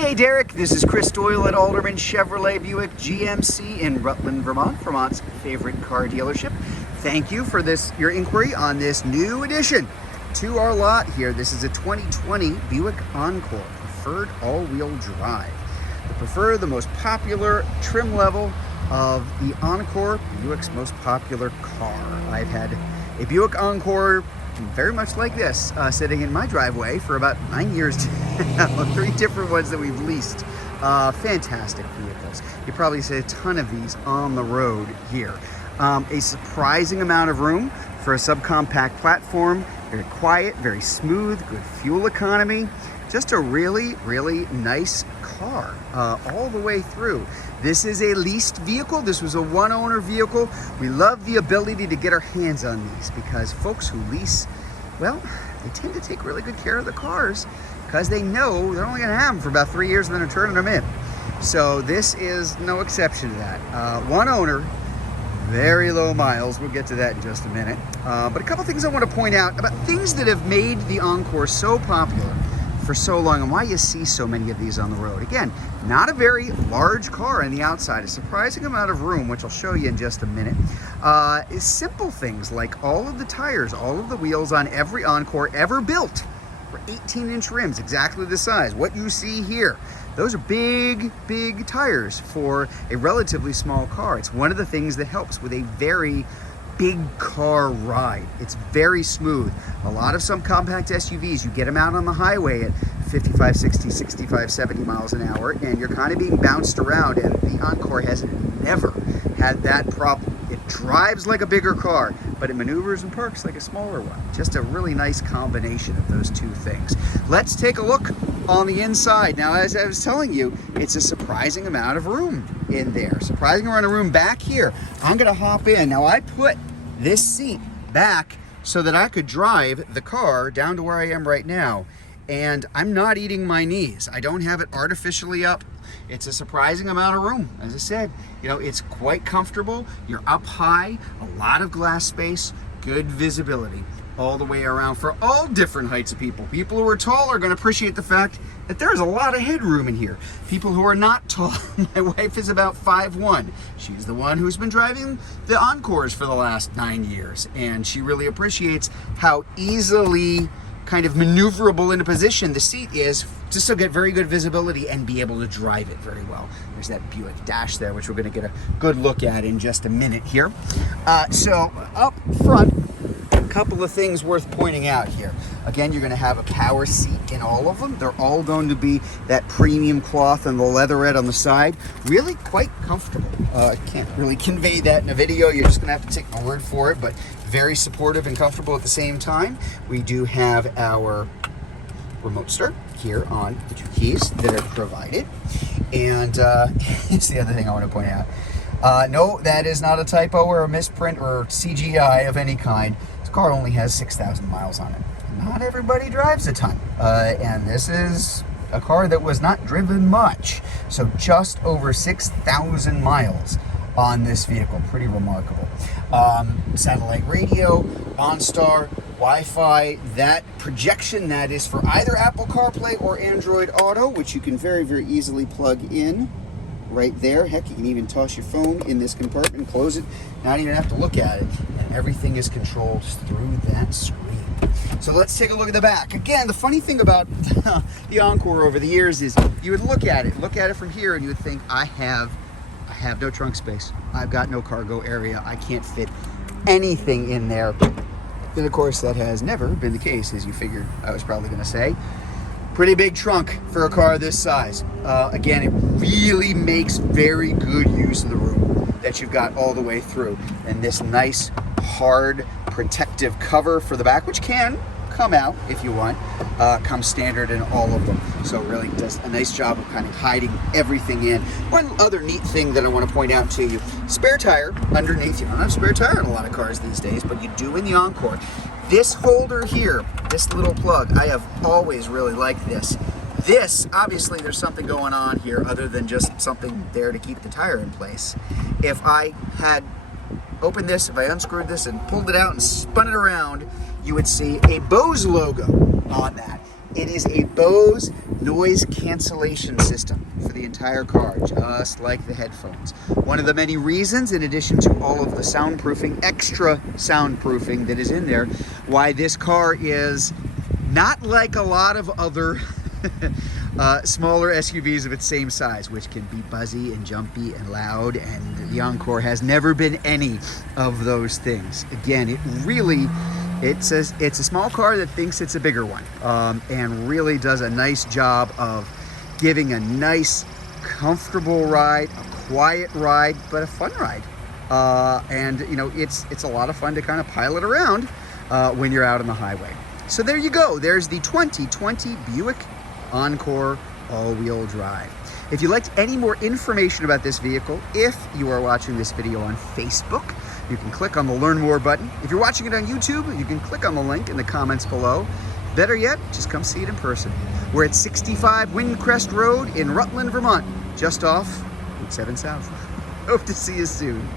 Hey Derek, this is Chris Doyle at Alderman Chevrolet Buick GMC in Rutland, Vermont, Vermont's favorite car dealership. Thank you for your inquiry on this new addition to our lot here. This is a 2020 Buick Encore, preferred all-wheel drive. The most popular trim level of the Encore, Buick's most popular car. I've had a Buick Encore very much like this, sitting in my driveway for about 9 years now. 3 different ones that we've leased. Fantastic vehicles. You probably see a ton of these on the road here. A surprising amount of room for a subcompact platform. Very quiet, very smooth, good fuel economy. Just a really, really nice car all the way through. This is a leased vehicle. This was a one-owner vehicle. We love the ability to get our hands on these because folks who lease, well, they tend to take really good care of the cars because they know they're only going to have them for about 3 years and then they're turning them in. So this is no exception to that. One owner, very low miles. We'll get to that in just a minute. But a couple things I want to point out about things that have made the Encore so popular for so long and why you see so many of these on the road. Again, not a very large car on the outside, a surprising amount of room, which I'll show you in just a minute. Is simple things like all of the tires, all of the wheels on every Encore ever built were 18-inch rims, exactly the size. What you see here, those are big, big tires for a relatively small car. It's one of the things that helps with a very big car ride. It's very smooth. A lot of some compact SUVs, you get them out on the highway at 55, 60, 65, 70 miles an hour, and you're kind of being bounced around, and the Encore has never had that problem. It drives like a bigger car, but it maneuvers and parks like a smaller one. Just a really nice combination of those two things. Let's take a look on the inside. Now, as I was telling you, it's a surprising amount of room in there. Surprising amount of room back here. I'm gonna hop in. Now, I put this seat back so that I could drive the car down to where I am right now, and I'm not eating my knees. I don't have it artificially up. It's a surprising amount of room. As I said, you know, it's quite comfortable. You're up high, a lot of glass space, good visibility all the way around for all different heights of people. People who are tall are going to appreciate the fact that there's a lot of headroom in here. People who are not tall, my wife is about 5'1". She's the one who's been driving the Encores for the last 9 years, and she really appreciates how easily kind of maneuverable in a position the seat is to still get very good visibility and be able to drive it very well. There's that Buick dash there, which we're going to get a good look at in just a minute here. So up front, couple of things worth pointing out here. Again, you're going to have a power seat in all of them. They're all going to be that premium cloth and the leatherette on the side. Really quite comfortable. I can't really convey that in a video. You're just going to have to take my word for it, but very supportive and comfortable at the same time. We do have our remote start here on the 2 keys that are provided. And here's the other thing I want to point out. No, that is not a typo or a misprint or CGI of any kind. Car only has 6,000 miles on it. Not everybody drives a ton, and this is a car that was not driven much, so just over 6,000 miles on this vehicle. Pretty remarkable. Satellite radio, OnStar, Wi-Fi, that projection, that is for either Apple CarPlay or Android Auto, which you can very, very easily plug in right there. Heck, you can even toss your phone in this compartment, close it, not even have to look at it, and everything is controlled through that screen. So let's take a look at the back. Again, the funny thing about the Encore over the years is you would look at it from here, and you would think, I have no trunk space. I've got no cargo area. I can't fit anything in there. And of course, that has never been the case, as you figured I was probably going to say. Pretty big trunk for a car this size. Again, it really makes very good use of the room that you've got all the way through. And this nice, hard, protective cover for the back, which can come out if you want, comes standard in all of them. So it really does a nice job of kind of hiding everything in. One other neat thing that I want to point out to you, spare tire underneath. You don't have spare tire in a lot of cars these days, but you do in the Encore. This holder here, this little plug, I have always really liked this. This, obviously there's something going on here other than just something there to keep the tire in place. If I had opened this, if I unscrewed this and pulled it out and spun it around, you would see a Bose logo on that. It is a Bose noise cancellation system for the entire car, just like the headphones. One of the many reasons, in addition to all of the soundproofing, extra soundproofing that is in there, why this car is not like a lot of other smaller SUVs of its same size, which can be buzzy and jumpy and loud, and the Encore has never been any of those things. Again, it's a small car that thinks it's a bigger one, and really does a nice job of giving a nice, comfortable ride, a quiet ride, but a fun ride. And you know, it's a lot of fun to kind of pilot around when you're out on the highway. So there you go. There's the 2020 Buick Encore all-wheel drive. If you'd like any more information about this vehicle, if you are watching this video on Facebook, you can click on the Learn More button. If you're watching it on YouTube, you can click on the link in the comments below. Better yet, just come see it in person. We're at 65 Windcrest Road in Rutland, Vermont, just off Route 7 South. Hope to see you soon.